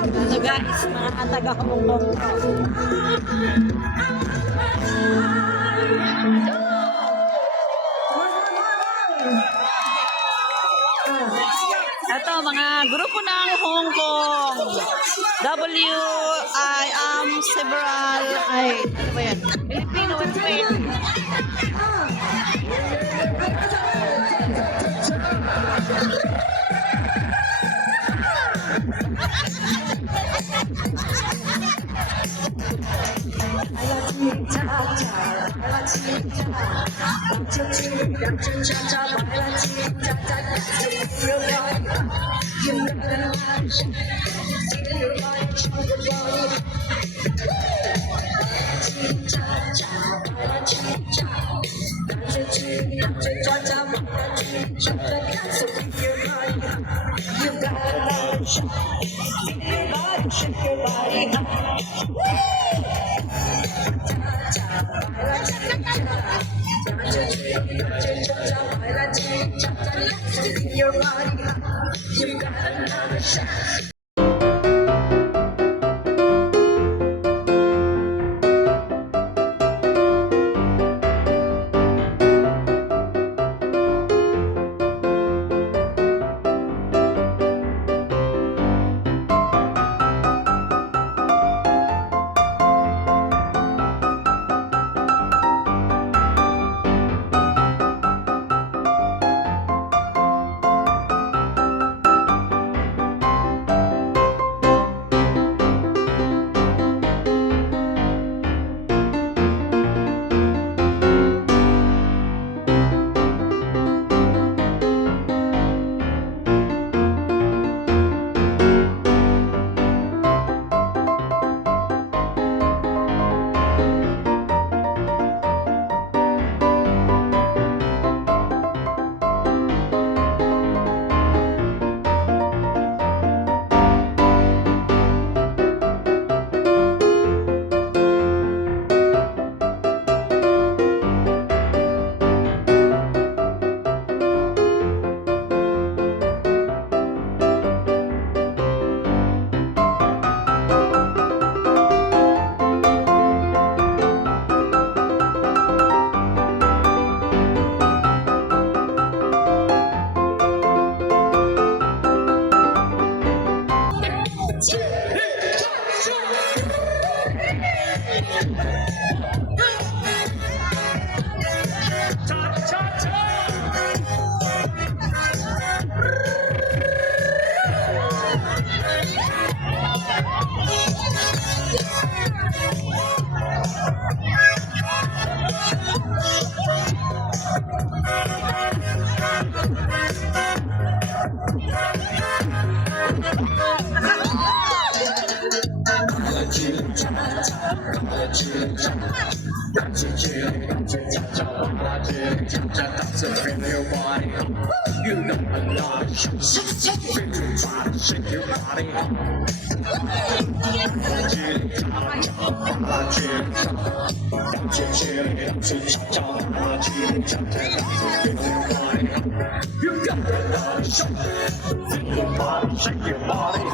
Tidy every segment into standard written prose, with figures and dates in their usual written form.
Ano guys, mga taga-Hamungtong. Ito, mga grupo ng Hong Kong. I am several. Ay, ano ba yan? Filipino, what's weird? You've got Your body, you got another shot. You know I love you. Shake your body. You got to love you. Shake your body, shake your body.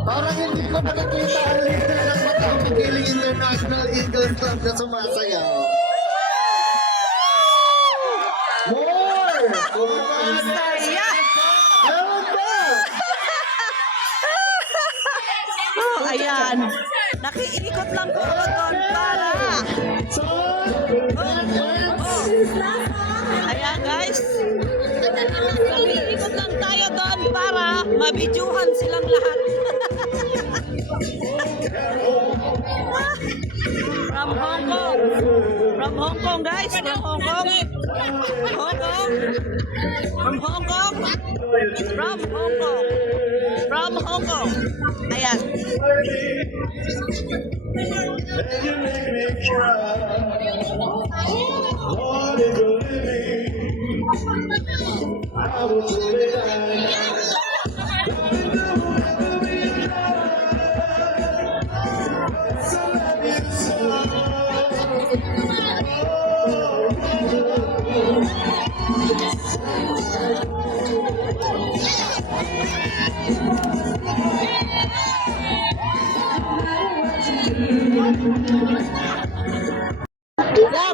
Parang hindi ko nakikita ang leader ng Mataong-Giling International Eagles Club na sumasayaw. More! Saya! Meron pa! Oh, ayan. Nakiikot lang po ako doon para. So, Ayan guys. Nakiikot lang tayo doon para mabidyuhan silang lahat. From Hong Kong. From Hong Kong guys. From Hong Kong. Hong Kong. From Hong Kong. From Hong Kong. From Hong Kong. Ayan. you make me cry. What is your living? I will say that.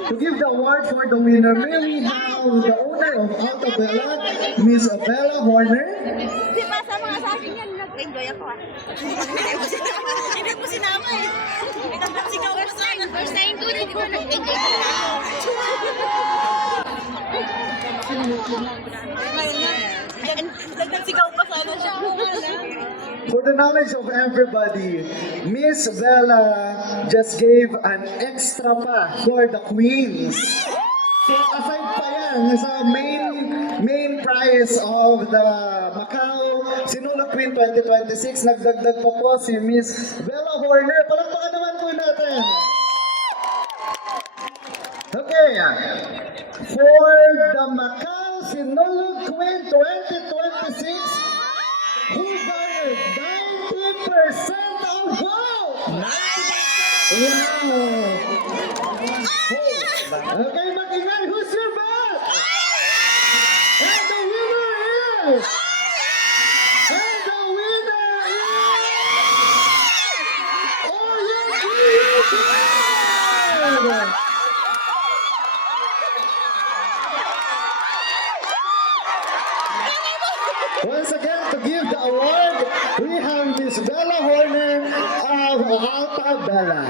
To give the award for the winner, may we have the owner of Alta Bella, Miss Bella Horner. Di ba sa mga sa akin yan, nag-enjoy ako ah. Hindi mo sinama eh. Sigaw first time ko rin, di ba nag-enjoy ko na ako. Nagsigaw pa sana siya. For the knowledge of everybody, Miss Bella just gave an extra pa for the queens. So aside pa yan sa main prize of the Macau Sinulog Queen 2026, nagdagdag pa po si Miss Bella Horner. Palakpakan naman po natin. Okay. For the Macau Sinulog Queen 2026, who garnered 90% of vote? Wow! Okay, mag-ingay, who's your vote? And the winner is... And the winner is... Oh, yes, once again, to give the award, we have Miss Bella Horner of Alta Bella.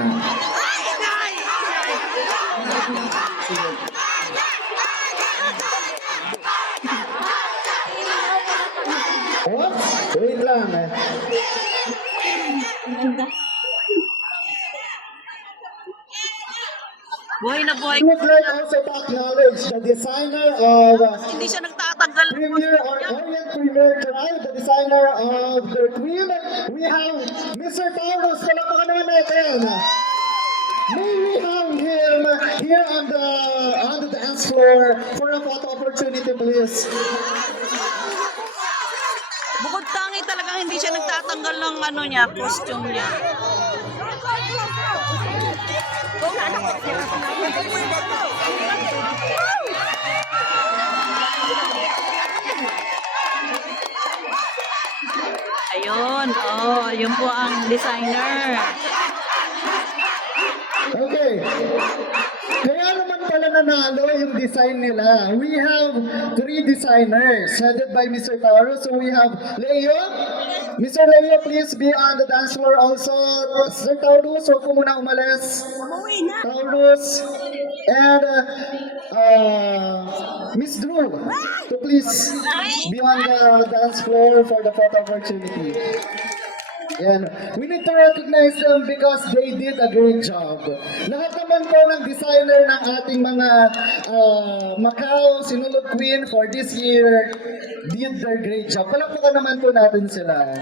Oops, wait lang eh. Buhay na buhay. I would like also to acknowledge the designer of Hindi siya nagtatanggal. Premier or Orient Premier Tribe, the designer of the Queen. We have Mr. Taurus. Palakpakan naman natin. May we have him here on the dance floor for a photo opportunity, please. Bukod tangi talagang hindi siya nagtatanggal ng ano niya, costume niya. Ayun, oh, yun po ang designer. Okay. Kaya naman pala nanalo yung design nila. We have 3 designers headed by Mr. Taurus. So we have Leo. Mr. Leo, please be on the dance floor also. Sir Taurus, huwag po muna umalis. Taurus. And Miss Drew, to please be on the dance floor for the photo opportunity. And we need to recognize them because they did a great job. Lahat naman po ng designer ng ating mga Macau Sinulog Queen for this year did their great job. Palakpakan naman po natin sila.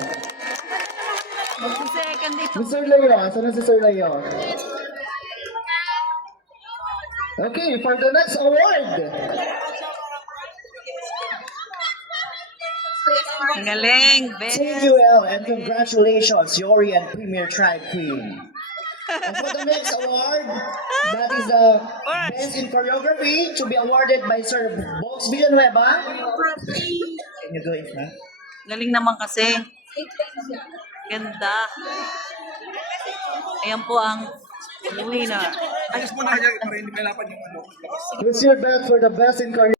Second dito. Mr. Leo, saan si Sir Leo? Okay, for the next award. Ang galing, Thank you, El, and congratulations, Yori and Premier Tribe Queen. And for the next award, that is the Best in Choreography to be awarded by Sir Box Villanueva. Can you go in front? Galing naman kasi. Ganda. Ayan po ang winner. Who's your bet for the best in choreography?